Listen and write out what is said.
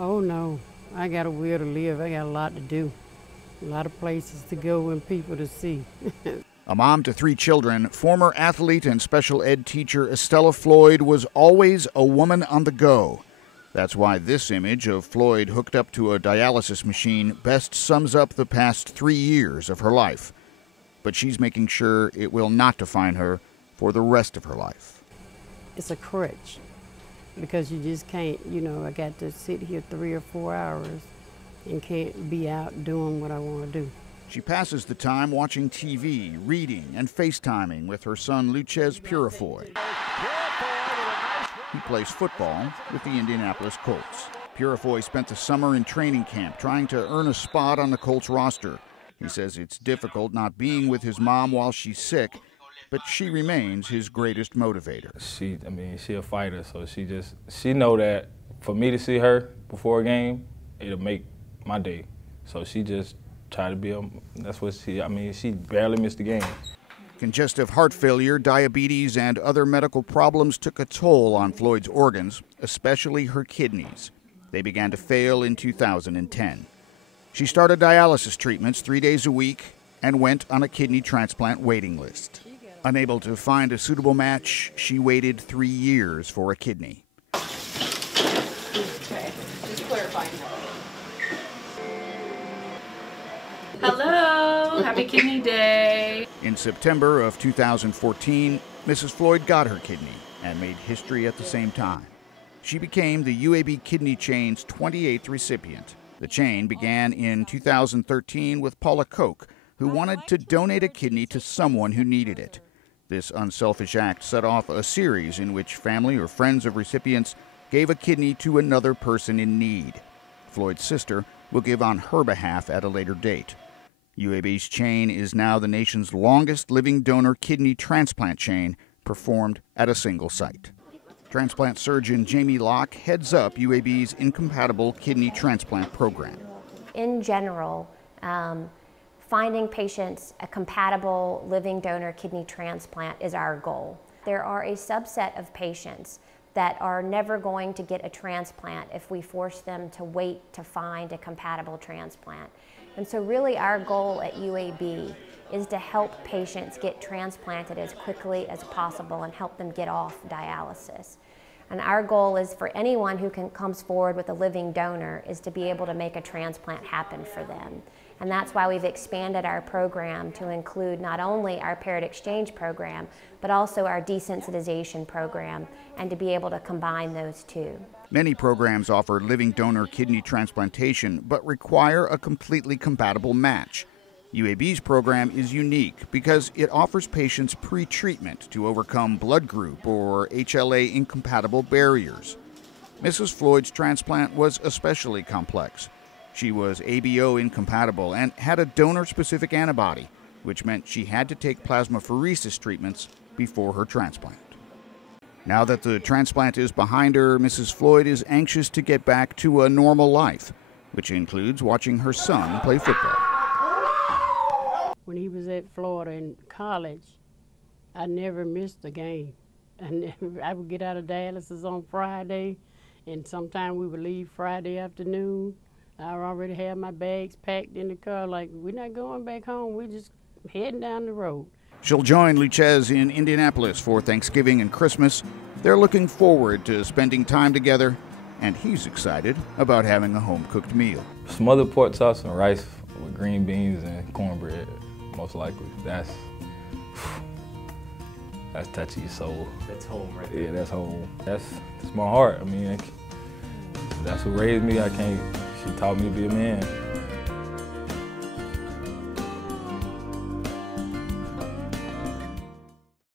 Oh no, I got a will to live. I got a lot to do, a lot of places to go and people to see. A mom to 3 children, former athlete and special ed teacher Estella Floyd was always a woman on the go. That's why this image of Floyd hooked up to a dialysis machine best sums up the past 3 years of her life. But she's making sure it will not define her for the rest of her life. It's a crutch because you just can't, I got to sit here 3 or 4 hours and can't be out doing what I want to do. She passes the time watching TV, reading, and FaceTiming with her son Luchez Purifoy. He plays football with the Indianapolis Colts. Purifoy spent the summer in training camp trying to earn a spot on the Colts roster. He says it's difficult not being with his mom while she's sick, but she remains his greatest motivator. She a fighter, so she know that for me to see her before a game, it'll make my day. So she just try to be that's what she barely missed the game. Congestive heart failure, diabetes, and other medical problems took a toll on Floyd's organs, especially her kidneys. They began to fail in 2010. She started dialysis treatments 3 days a week and went on a kidney transplant waiting list. Unable to find a suitable match, she waited 3 years for a kidney. Okay, just clarifying that. Hello, happy kidney day. In September of 2014, Mrs. Floyd got her kidney and made history at the same time. She became the UAB Kidney Chain's 28th recipient. The chain began in 2013 with Paula Koch, who wanted to donate a kidney to someone who needed it. This unselfish act set off a series in which family or friends of recipients gave a kidney to another person in need. Floyd's sister will give on her behalf at a later date. UAB's chain is now the nation's longest living donor kidney transplant chain, performed at a single site. Transplant surgeon Jamie Locke heads up UAB's incompatible kidney transplant program. In general, finding patients a compatible living donor kidney transplant is our goal. There are a subset of patients that are never going to get a transplant if we force them to wait to find a compatible transplant. And so really our goal at UAB is to help patients get transplanted as quickly as possible and help them get off dialysis. And our goal is for anyone who comes forward with a living donor is to be able to make a transplant happen for them. And that's why we've expanded our program to include not only our paired exchange program, but also our desensitization program, and to be able to combine those two. Many programs offer living donor kidney transplantation, but require a completely compatible match. UAB's program is unique because it offers patients pre-treatment to overcome blood group or HLA incompatible barriers. Mrs. Floyd's transplant was especially complex. She was ABO incompatible and had a donor-specific antibody, which meant she had to take plasmapheresis treatments before her transplant. Now that the transplant is behind her, Mrs. Floyd is anxious to get back to a normal life, which includes watching her son play football. When he was at Florida in college, I never missed a game. I would get out of dialysis on Friday, and sometimes we would leave Friday afternoon. I already had my bags packed in the car, like, we're not going back home, we're just heading down the road. She'll join Luchez in Indianapolis for Thanksgiving and Christmas. They're looking forward to spending time together, and he's excited about having a home-cooked meal. Smothered pork chops and rice with green beans and cornbread, most likely. That's touchy soul. That's home right there. Yeah, that's home. That's my heart. That's what raised me. She taught me to be a man.